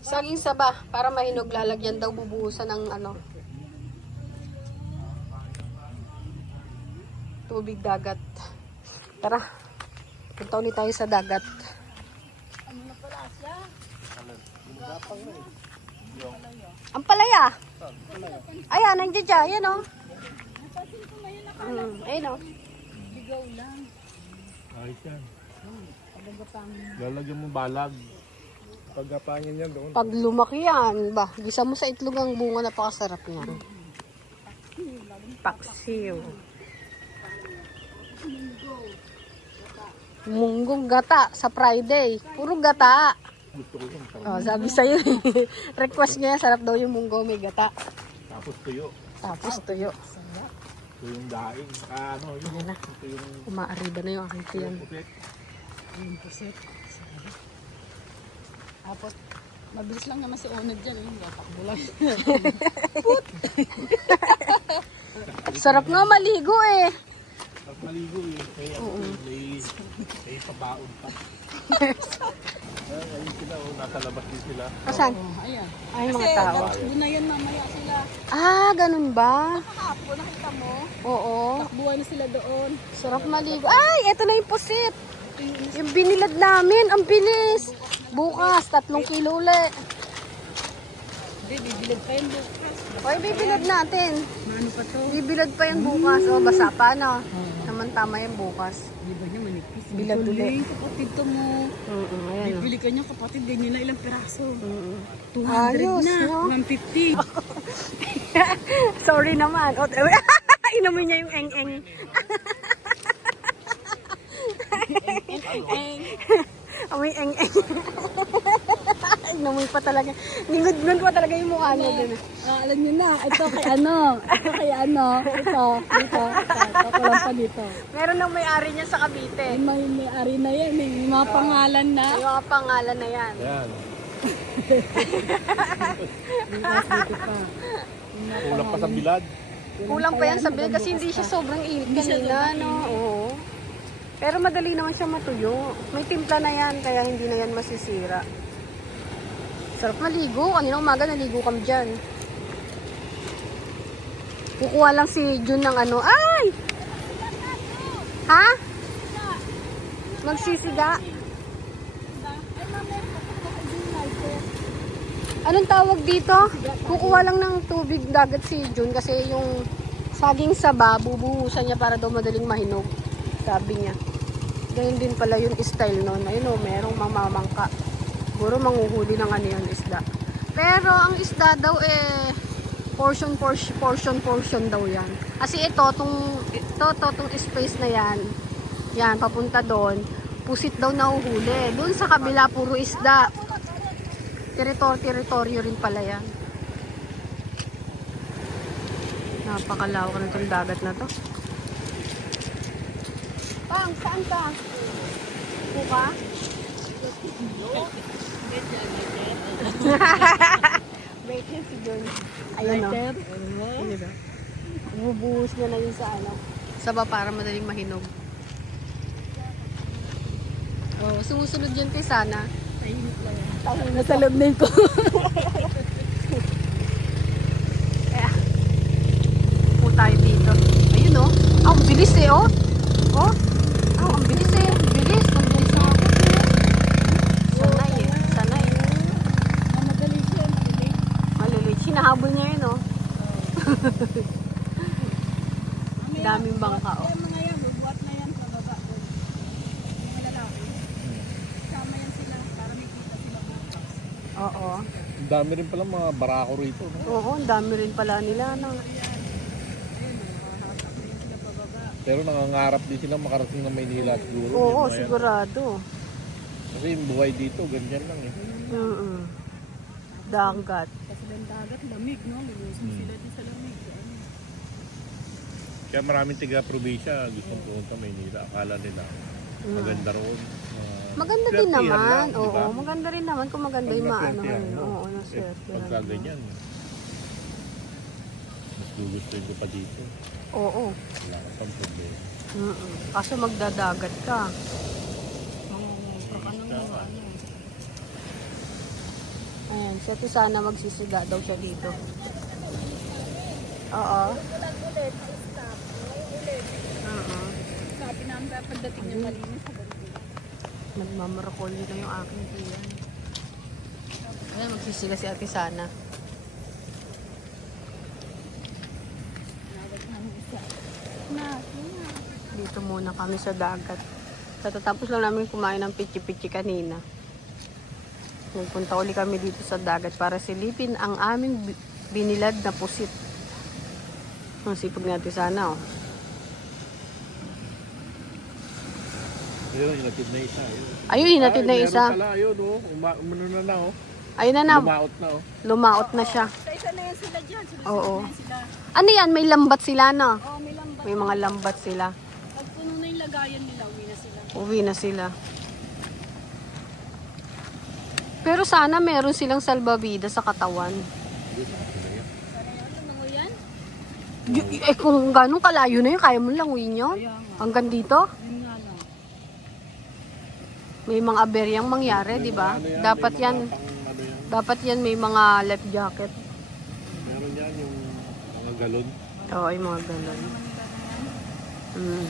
Saging saba, para mahinog, lalagyan daw bubuhusan ng ano, tubig dagat. Tara, punta ulit tayo sa dagat. Ano na pala siya? Ang palaya. Ayan, nandiyan dyan. Ayan o. Ayun o. Ligaw lang. Ayos yan. Lalagyan mo balag. Pagkapangin yan doon. Pag lumaki yan, ba, gisa mo sa itlog ang bunga, napakasarap yan. Paksiw. Munggong gata sa Friday. Puro gata. Gusto ko yung Oh, sabi sa'yo, request niya, sarap daw yung munggo, may gata. tapos tuyo. Tapos tuyo. Ito yung daing. Ano, yun. Ito yung Umaariba na yung aking tiyan. pusit. Yung pusit. Tapos, mabilis lang naman si Oned dyan. Takbo lang. Sarap nga maligo eh. Pag maligo eh. May pabaon pa. Ayun sila, nasa labas din sila. Asan? Ayan. Ay, mga tao. Takbo na yan mamaya sila. Ah, ganun ba? Kahapon, nakita mo? Oo. Takbuhan na sila doon. Sarap maligo. Ay, eto na yung pusit. Yung binilad namin, ang bilis. Bukas, 3 kilo ulit. Hindi, bibilad pa yun bukas. Oy, bibilad natin. Ano pa to? Bibilad pa yan bukas. O, basa pa, no? Naman tama yan bukas. Di ba niya manipis? Bilad ulit. Kapatid to mo. Ayan, o. Bibili ka niya kapatid. Ganyan na ilang piraso. 200 Ayos, na. no? 150. Sorry naman. O, inamoy niya yung eng-eng. Amoy eng-eng. Inamoy pa talaga. Ningod-ngod pa talaga yung mukha niya dun. Alam niyo na. Ito kay ano. Ito kay ano. Ito. Dito. Ito ko lang pa dito. Meron ng may-ari niya sa Cavite. May-ari na yan eh. May mga pangalan na. Yung mga pangalan na yan. Ayan. Bukas dito pa. Kulang pa sa bilad. Kulang pa yan sa bill kasi hindi siya sobrang init kanina, no? Oo. Pero madali naman siya matuyo. May timpla na yan, kaya hindi na yan masisira. Sarap maligo. Kanina umaga naligo kami dyan. Kukuha lang si Jun ng ano. Ay! Ha? Magsisiga? Anong tawag dito? Kukuha lang ng tubig dagat si Jun kasi yung saging saba, bubuhusan niya para daw madaling mahinog. Sabi niya. Ganyan din pala yung style nun. Ayun o, merong mamamangka. Puro manguhuli ng ano yung isda. Pero ang isda daw portion daw yan. Kasi itong space na yan, yan, papunta doon, pusit daw nahuhuli. Doon sa kabila, puro isda. Teritoryo rin pala yan. Napakalawak na itong dagat na to. Pang, saan ka? Buka? Bait yan si John. Ayan o. Bubuhos niya na yun sa ano. Saba para madaling mahinog. Oh, sumusunod yun kay Sana. Tahimik lang yan. Nasa loob na ito. Kaya, po tayo dito. Ayun o. Ang bilis eh oh. Oh. Ang bilis eh. Bilis. Ang bilis na ako. Sanay eh. Sanay. Madali siya. Madali. Malilit. Sinahabol niya yun oh. Daming bangka oh. Kaya mga yan, bubuhat na yan sa baba. Yung malalaki. Sama yan sila para may kita sila bukas. Oo. Ang dami rin pala mga barako rito. No? Oo, ang dami rin pala nila. No? Pero nangangarap din sila makarating ng Maynila siguro. Oo, Yung mga yan. sigurado. Kasi yung buhay dito, ganyan lang eh. Dagat. Kasi ng dagat, lamig, no? Lulusin sila din sa lamig. Kaya maraming tiga-probinsya gustong pumunta Maynila. Akala nila maganda roon. Maganda din Swertihan naman. lang, di Oo, ba? maganda rin naman kung maganda Pag yung maano. naswertihan mo, Oo, eh, naswerte. pagka ganyan, mas gugustuhin ko pa dito. Oo. Wala ka pang problema. Kaso magdadagat ka. Ayan, siya to sana magsisiga daw siya dito. Oo. Oo. Sabi namin kaya pagdating niya malinis sa ganito. Nagmamarakol na yung aking tiyan. Ayan, magsisiga si Ate Sana. Nawag namin isa. Na. Dito muna kami sa dagat. Katatapos lang namin kumain ng pichi-pichi kanina. Nagpunta uli kami dito sa dagat para silipin ang aming binilad na pusit. Ang sipag natin sana, oh. Ayun, hinatid na isa. Ayun, hinatid na isa. Meron pala, ayun, oh. Umano na na, oh. Ayun na na. Lumaot na, oh. Lumaot na siya. Sa isa na yan sila dyan. Sila Oo. na yan sila. Ano yan? May lambat sila, no? Oh, may lambat. May mga lambat sila. Pag puno na yung lagayan nila, uwi na sila. Uwi na sila. Pero sana meron silang salbabida sa katawan. Sana yan, lumango yan. Kung ganun kalayo na yun, kaya mo lang uwiin yun? Kaya nga. Hanggang dito? Yun nga lang. May mga aberyang mangyari, di ba? Ano Dapat may mga yan, ano yan. dapat yan may mga life jacket. Meron yan yung mga galon. Oo, yung mga ganun. Mm.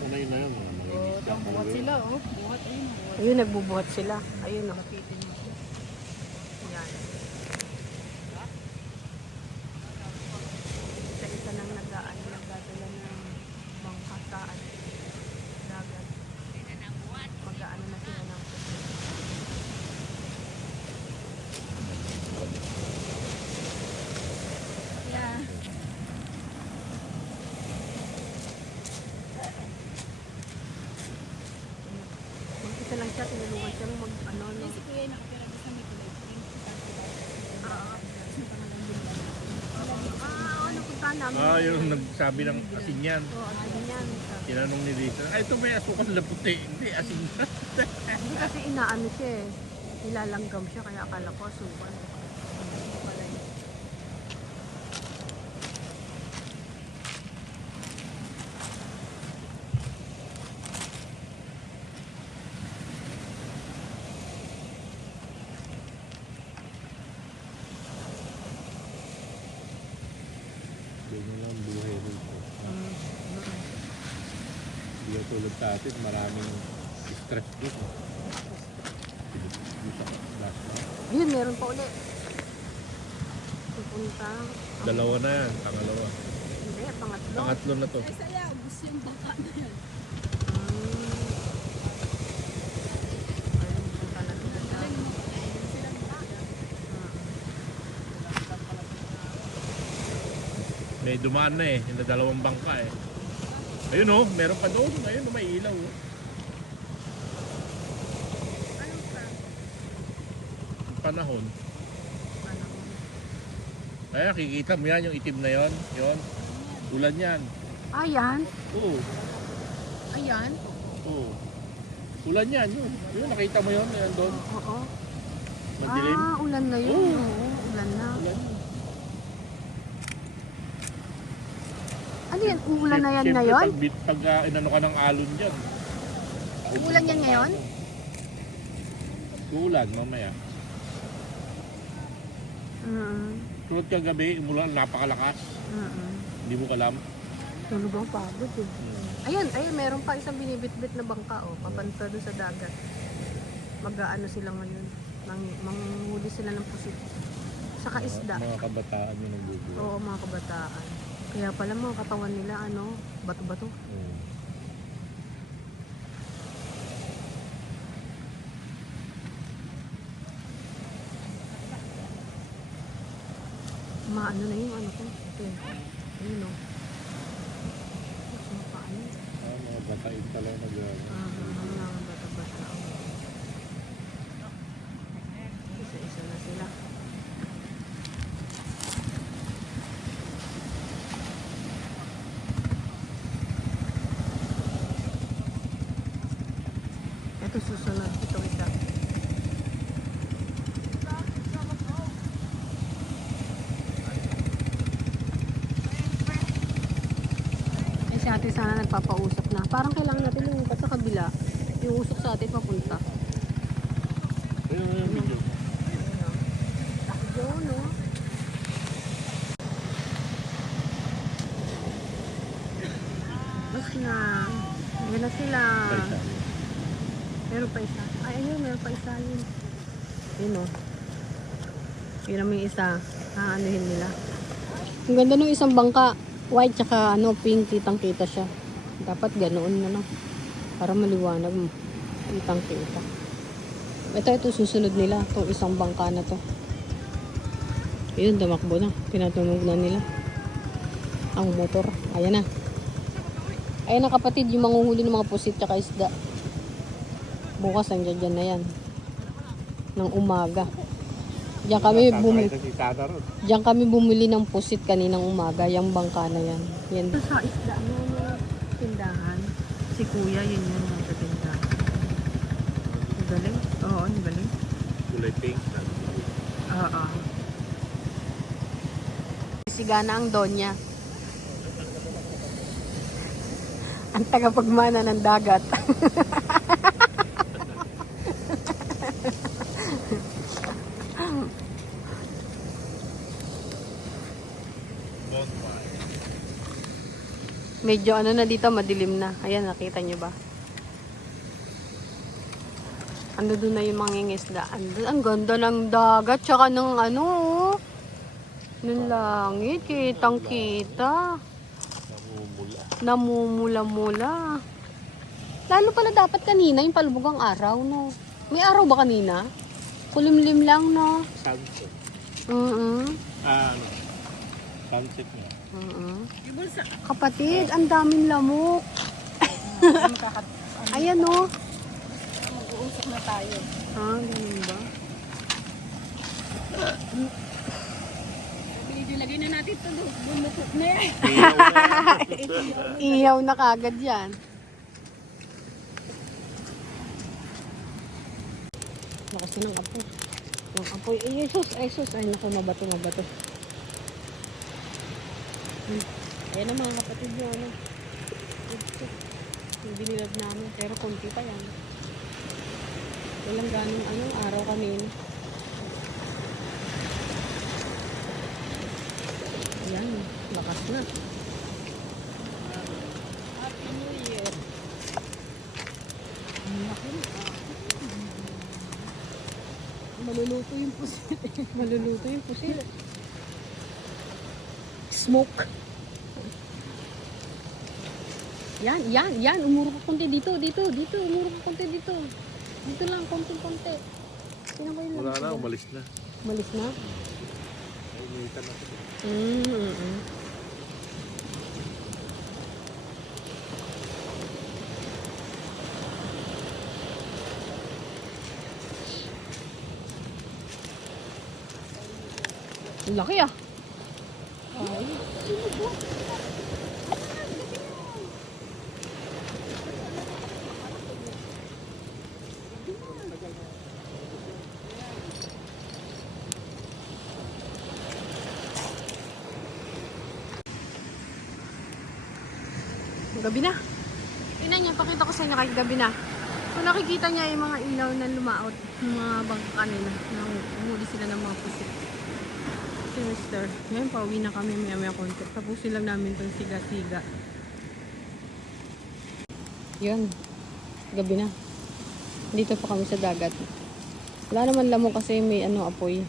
Unay na yun, mga malinis yan. Buhat sila, oh. Buhat, ayun. Buhat. Ayun, nagbubuhat sila. Ayun, oh. Lapitin mo siya. Yan. Isa-isa nang nagdadala ng bangka sa dagat. Mag-aano na sila ng Yeah. Magkita lang siya, tinulungan siya mag-ano, no? Si Kuya nakapira doon sa may kulay green. Napuntahan namin. Yung nagsabi ng asin yan. Oo, ano yan. Tinanong ni Lisa, ay ito may asukal na puti. Hindi, asin yan. Hindi kasi inaano siya eh. Nilalanggam siya, kaya akala ko asukan. Ganyan lang ang buhay rito. Hindi ka tulad sa atin, maraming stress dito. Dito sa last na. Ayun, meron pa ulit. Pupunta. Dalawa na yan, pangalawa. Hindi, pangatlo. Pangatlo na to. Ay, saya. Ubus yung baka na yan. Ayun, punta na sila sa... May dumaan na eh, yung dalawang bangka eh. Ayun oh, meron pa doon. Ayun oh, may ilaw oh. Ang panahon. Ay, nakikita mo yan, yung itim na yon, yon. Ulan yan. Ayan. Oo, Ayan. oo. Ulan yan, yun. Yun, nakita mo yun, yan doon. Oo. Madilim. Ah, ulan na yun. Oo. Oo, ulan na. Ulan yun. Ano yan? Uulan na yan Siyempre, ngayon? Pag inano ka ng alon dyan. Uulan yan ngayon? Uulan, mamaya. Tulad kagabi, umulan, napakalakas. Hindi mo alam. Tulog ang pagod eh. Ayun, ayun, meron pa isang binibitbit na bangka oh, papunta doon sa dagat. Mag-aano sila ngayon. Manghuli sila ng pusit. Saka isda. Mga kabataan yun ang bubuhay. Oo, mga kabataan. Kaya pala mga katawan nila, ano, bato-bato. Maano na yung ano ko. Ito yun. Ayun o. Mga paano. Mga batain pala nag-ano. Mga bata-bata. Isa-isa na sila. Ito susunod. Ito isa. Eh si ate sana nagpapausap na. Parang kailangan natin lumipat sa kabila. Yung usok sa atin papunta. Ayun, video. na sila. Paisa. Meron pa isa. Ay, ayun, meron pa isa yun. Yun o. Yun naman yung isa. Aanuhin nila. Ang ganda nung isang bangka. White tsaka pink. Kitang-kita siya. Dapat ganoon na lang. Para maliwanag mo. Kitang-kita. Ito susunod nila. Itong isang bangka na to. Yun, damakbo na. Pinatunog na nila. Ang motor. Ayan na. Ayan na kapatid, yung manguhuli ng mga pusit tsaka isda. Bukas ang dyan na yan. Ng umaga. Diyan kami bumili ng pusit kaninang umaga. Yung bangka na yan. Yan. Sa isda, tindahan. Si kuya, yun yung sa tindahan. Ang galing. Oo, ang galing. Kulay pink. Oo. Sigana ang donya. Ang tagapagmana ng dagat. Medyo na dito, madilim na. Ayan, nakita nyo ba? Ando doon na yung mangingisda. Ang ganda ng dagat, tsaka ng ng langit. Kitang kita. Namumula-mula. Lalo pala dapat kanina yung palubugang araw, no? May araw ba kanina? Kulimlim lang, no? Sunset. Sunset niya. Kapatid, ang daming lamok. Ayan, no? Mag-uusap na tayo. Ganun ba? Lagay na natin ito doon. Bumutot na yan. Iyaw na kagad yan. Lakas na ng apo. Ng apoy. Ay, sus. Ay, naku, mabato. Ayan na mga kapatid nyo, yung binilad namin. Pero konti pa yan. Walang ganong araw kanina. Ayan, lakas na. Happy New Year. Ang laki na. Maluluto yung pusit. Maluluto yung pusil. Smoke. Yan. Umuro ka konti dito. Umuro ka konti dito. Dito lang, konti-konti. Tingnan ko yung Wala lakas na, nila. umalis na. Malis na? Ay, umitan na ito. Laki ah. Ay. Gabi na. Tingnan niyo, pakita ko sa inyo kahit gabi na. So nakikita niya yung mga ilaw na lumaot, yung mga bangka kanina. Umuli sila ng mga pusit. Si Mister. Ngayon, pauwi na kami maya konti. Tapusin lang namin itong siga-siga. Yun. Gabi na. Dito pa kami sa dagat. Wala naman lamok kasi may apoy.